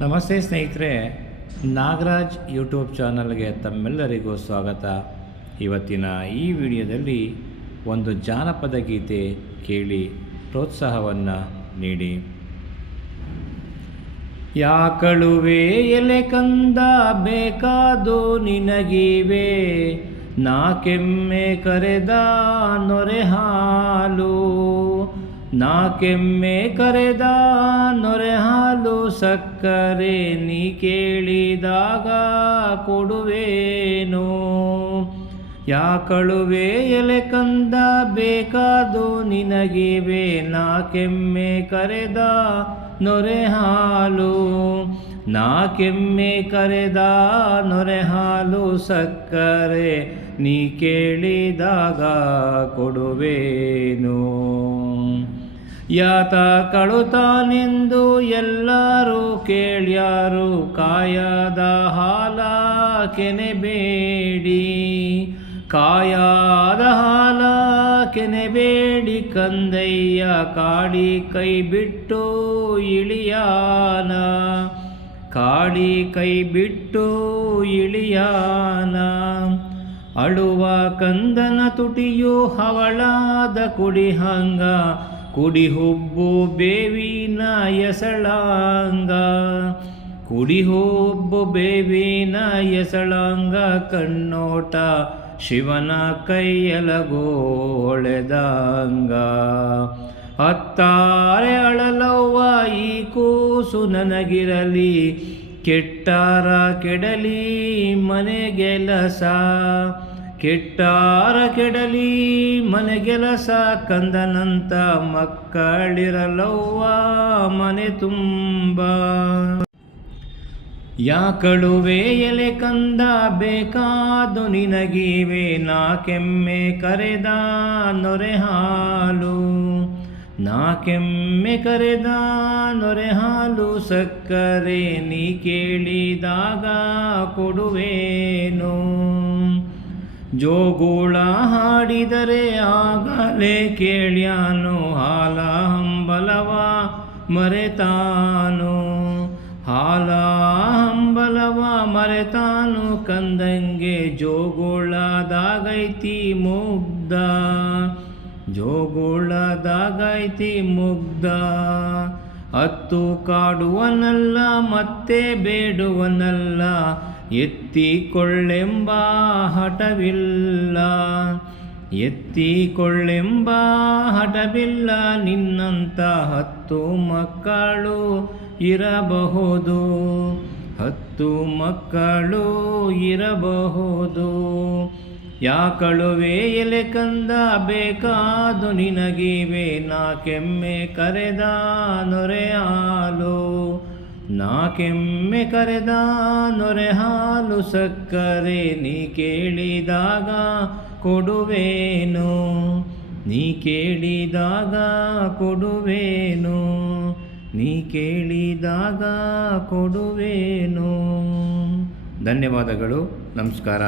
ನಮಸ್ತೆ ಸ್ನೇಹಿತರೆ, ನಾಗರಾಜ್ ಯೂಟ್ಯೂಬ್ ಚಾನಲ್ಗೆ ತಮ್ಮೆಲ್ಲರಿಗೂ ಸ್ವಾಗತ. ಇವತ್ತಿನ ಈ ವಿಡಿಯೋದಲ್ಲಿ ಒಂದು ಜಾನಪದ ಗೀತೆ ಕೇಳಿ ಪ್ರೋತ್ಸಾಹವನ್ನು ನೀಡಿ. ಯಾಕಳುವೆ ಎಲೆ ಕಂದ ಬೇಕಾದೋ ನಿನಗಿವೆ, ನಾ ಕೆಮ್ಮೆ ಕರೆದ ನೊರೆ ಹಾಲು, ನಾ ಕೆಮ್ಮೆ ಕರೆದ ನೊರೆ ಹಾಲು ಸಕ್ಕರೆ ನೀ ಕೇಳಿದಾಗ ಕೊಡುವೇನೋ. ಯಾಕಳುವೆ ಎಲೆ ಕಂದ ಬೇಕಾದೋ ನಿನಗಿವೆ, ನಾ ಕೆಮ್ಮೆ ಕರೆದ ನೊರೆ ಹಾಲು, ನಾ ಕೆಮ್ಮೆ ಕರೆದ ನೊರೆ ಹಾಲು ಸಕ್ಕರೆ ನೀ ಕೇಳಿದಾಗ ಕೊಡುವೇನು. ಯಾತ ಕಳುತ್ತಾನೆಂದು ಎಲ್ಲರೂ ಕೇಳ್ಯಾರು, ಕಾಯದ ಹಾಲ ಕೆನೆಬೇಡಿ, ಕಾಯದ ಹಾಲ ಕೆನೆಬೇಡಿ ಕಂದಯ್ಯ, ಕಾಡಿ ಕೈ ಬಿಟ್ಟು ಇಳಿಯಾನ, ಕಾಡಿ ಕೈ ಬಿಟ್ಟು ಇಳಿಯಾನ. ಅಳುವ ಕಂದನ ತುಟಿಯು ಹವಳಾದ ಕುಡಿ ಹಂಗ, ಕುಡಿ ಹುಬ್ಬು ಬೇವಿನ ಎಸಳಾಂಗ, ಕುಡಿ ಹುಬ್ಬು ಬೇವಿನ ಎಸಳಾಂಗ. ಕಣ್ಣೋಟ ಶಿವನ ಕೈಯಲಗೋ ಹೊಳೆದಂಗ, ಹತ್ತಾರೆ ಅಳಲವ್ವ ಈ ಕೂಸು ನನಗಿರಲಿ, ಕೆಟ್ಟಾರ ಕೆಡಲಿ ಮನೆಗೆಲಸ, ಕೆಟ್ಟಾರ ಕೆಡಲಿ ಮನೆಗೆಲಸ. ಕಂದನಂತ ಮಕ್ಕಳಿರಲವ್ವ ಮನೆ ತುಂಬ. ಯಾಕಳುವೆ ಎಲೆ ಕಂದ ಬೇಕಾದು ನಿನಗಿವೆ, ನಾ ಕೆಮ್ಮೆ ಕರೆದ ನೊರೆ ಹಾಲು, ನಾ ಕೆಮ್ಮೆ ಕರೆದ ನೊರೆ ಹಾಲು ಸಕ್ಕರೆ ನೀ ಕೇಳಿದಾಗ ಕೊಡುವೇನು. ಜೋಗುಳ ಹಾಡಿದರೆ ಆಗಲೇ ಕೇಳ್ಯಾನು, ಹಾಲ ಹಂಬಲವ ಮರೆತಾನು, ಹಾಲ ಹಂಬಲವ ಮರೆತಾನು. ಕಂದಂಗೆ ಜೋಗುಳದಾಗೈತಿ ಮುಗ್ಧ, ಜೋಗುಳದಾಗೈತಿ ಮುಗ್ಧ. ಹತ್ತು ಕಾಡುವನಲ್ಲ ಮತ್ತೆ ಬೇಡುವನಲ್ಲ, ಎತ್ತಿಕೊಳ್ಳೆಂಬ ಹಠವಿಲ್ಲ, ಎತ್ತಿಕೊಳ್ಳೆಂಬ ಹಠವಿಲ್ಲ. ನಿನ್ನಂತ 10 ಮಕ್ಕಳು ಇರಬಹುದು, 10 ಮಕ್ಕಳು ಇರಬಹುದು. ಯಾಕಳುವೆ ಎಲೆ ಕಂದ ಬೇಕಾದು ನಿನಗಿವೆ, ನಾ ಕೆಮ್ಮೆ ಕರೆದ ನೊರೆ ಹಾಲು, ನಾ ಕೆಮ್ಮೆ ಕರೆದ ನೊರೆ ಹಾಲು ಸಕ್ಕರೆ ನೀ ಕೇಳಿದಾಗ ಕೊಡುವೇನು, ನೀ ಕೇಳಿದಾಗ ಕೊಡುವೇನು, ನೀ ಕೇಳಿದಾಗ ಕೊಡುವೇನು. ಧನ್ಯವಾದಗಳು. ನಮಸ್ಕಾರ.